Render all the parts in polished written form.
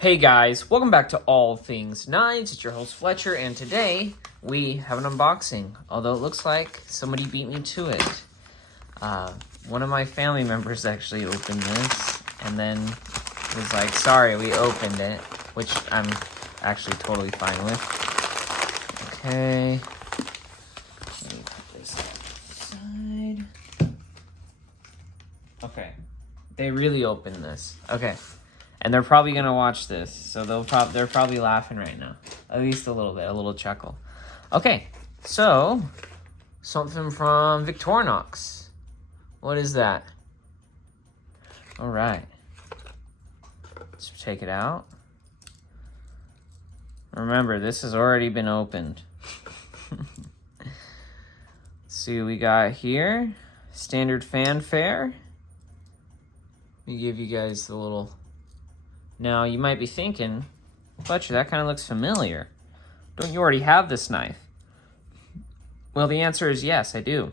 Hey guys, welcome back to All Things Knives. It's your host Fletcher, and today we have an unboxing, although it looks like somebody beat me to it. One of my family members actually opened this, and then was like, sorry, we opened it, which I'm actually totally fine with. Okay. Let me put this aside. Okay. They really opened this. Okay. And they're probably gonna watch this, so they're probably laughing right now, at least a little bit, a little chuckle. Okay, so something from Victorinox. What is that? All right, let's take it out. Remember, this has already been opened. Let's see what we got here. Standard fanfare. Let me give you guys the little. Now, you might be thinking, Fletcher, that kind of looks familiar. Don't you already have this knife? Well, the answer is yes, I do.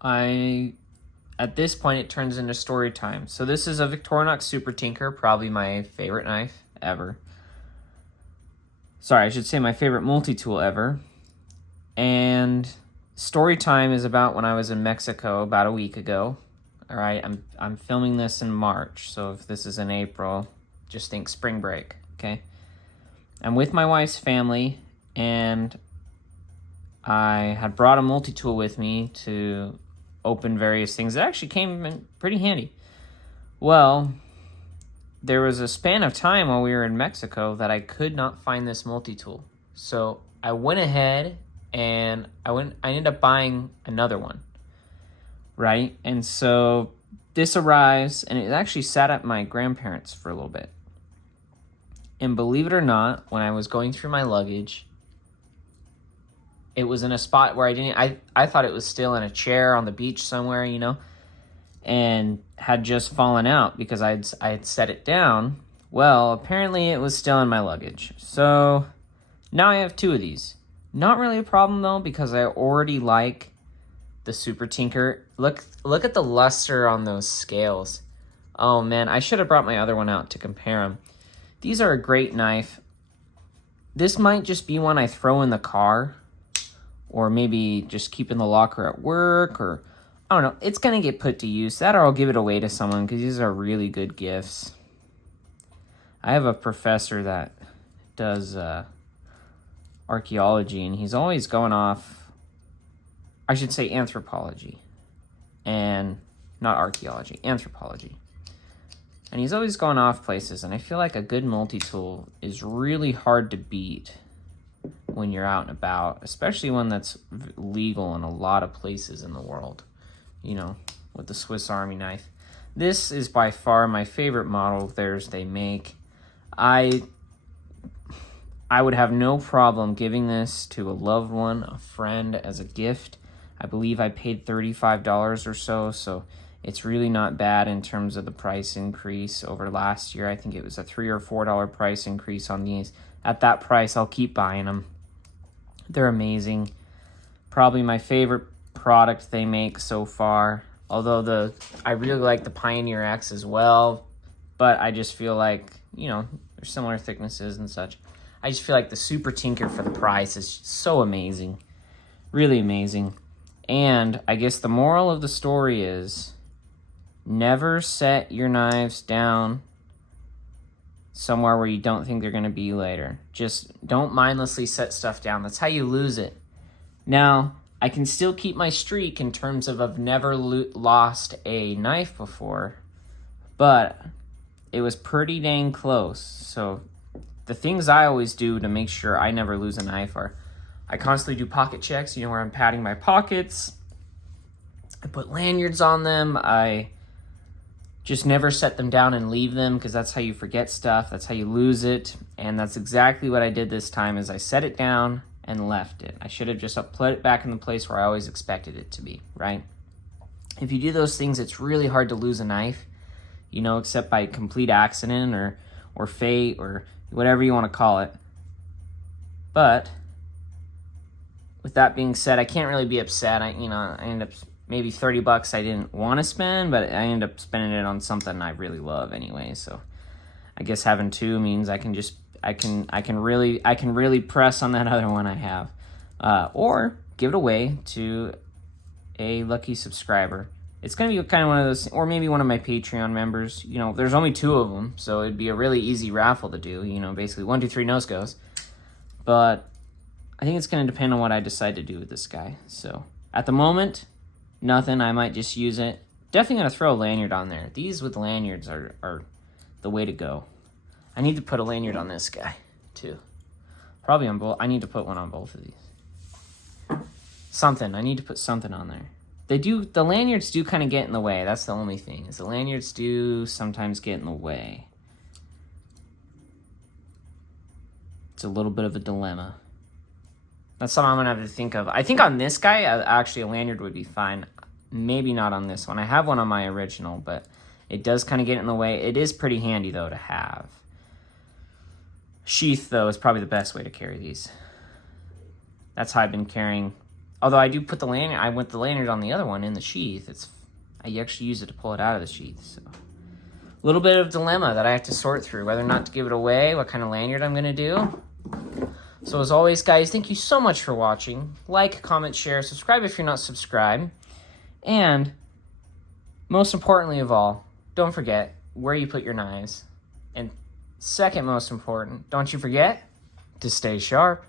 At this point, it turns into story time. So this is a Victorinox Super Tinker, probably my favorite knife ever. Sorry, I should say my favorite multi-tool ever. And story time is about when I was in Mexico about a week ago. All right, I'm filming this in March, so if this is in April, just think spring break, okay? I'm with my wife's family, and I had brought a multi-tool with me to open various things. It actually came in pretty handy. Well, there was a span of time while we were in Mexico that I could not find this multi-tool. So I went ahead and I ended up buying another one. Right? And so this arrives, and it actually sat at my grandparents' for a little bit. And believe it or not, when I was going through my luggage, it was in a spot where I thought it was still in a chair on the beach somewhere, you know, and had just fallen out because I had set it down. Well, apparently it was still in my luggage. So now I have two of these. Not really a problem though, because I already like the Super Tinker. Look at the luster on those scales. Oh man, I should have brought my other one out to compare them. These are a great knife. This might just be one I throw in the car, or maybe just keep in the locker at work, or I don't know. It's gonna get put to use. That or I'll give it away to someone because these are really good gifts. I have a professor that does archaeology, and he's always going off. I should say anthropology, and not archaeology, anthropology. And he's always going off places, and I feel like a good multi-tool is really hard to beat when you're out and about, especially one that's legal in a lot of places in the world, you know, with the Swiss Army knife. This is by far my favorite model of theirs they make. I would have no problem giving this to a loved one, a friend, as a gift. I believe I paid $35 or so it's really not bad in terms of the price increase over last year. I think it was a $3 or $4 price increase on these. At that price, I'll keep buying them. They're amazing. Probably my favorite product they make so far. Although I really like the Pioneer X as well, but I just feel like, you know, there's similar thicknesses and such. I just feel like the Super Tinker for the price is so amazing. Really amazing. And I guess the moral of the story is never set your knives down somewhere where you don't think they're going to be later. Just don't mindlessly set stuff down. That's how you lose it. Now, I can still keep my streak in terms of I've never lost a knife before, but it was pretty dang close. So the things I always do to make sure I never lose a knife are I constantly do pocket checks, you know, where I'm padding my pockets. I put lanyards on them. I just never set them down and leave them because that's how you forget stuff. That's how you lose it. And that's exactly what I did this time is I set it down and left it. I should have just put it back in the place where I always expected it to be, right? If you do those things, it's really hard to lose a knife, you know, except by complete accident or fate or whatever you want to call it. But with that being said, I can't really be upset. I end up maybe $30 I didn't want to spend, but I ended up spending it on something I really love anyway. So I guess having two means I can just I can really press on that other one I have, or give it away to a lucky subscriber. It's gonna be kind of one of those, or maybe one of my Patreon members. You know, there's only 2 of them, so it'd be a really easy raffle to do. You know, basically 1, 2, 3 nose goes. But I think it's gonna depend on what I decide to do with this guy. So at the moment, nothing. I might just use it. Definitely gonna throw a lanyard on there. These with lanyards are the way to go. I need to put a lanyard on this guy too. Probably on both. I need to put one on both of these. Something. I need to put something on there. The lanyards do kind of get in the way. That's the only thing, is the lanyards do sometimes get in the way. It's a little bit of a dilemma. That's something I'm gonna have to think of. I think on this guy, actually a lanyard would be fine. Maybe not on this one. I have one on my original, but it does kind of get in the way. It is pretty handy though to have. Sheath though is probably the best way to carry these. That's how I've been carrying. Although I do put the lanyard, I went the lanyard on the other one in the sheath. I actually use it to pull it out of the sheath. So a little bit of dilemma that I have to sort through, whether or not to give it away, what kind of lanyard I'm gonna do. So as always, guys, thank you so much for watching. Like, comment, share, subscribe if you're not subscribed. And most importantly of all, don't forget where you put your knives. And second most important, don't you forget to stay sharp.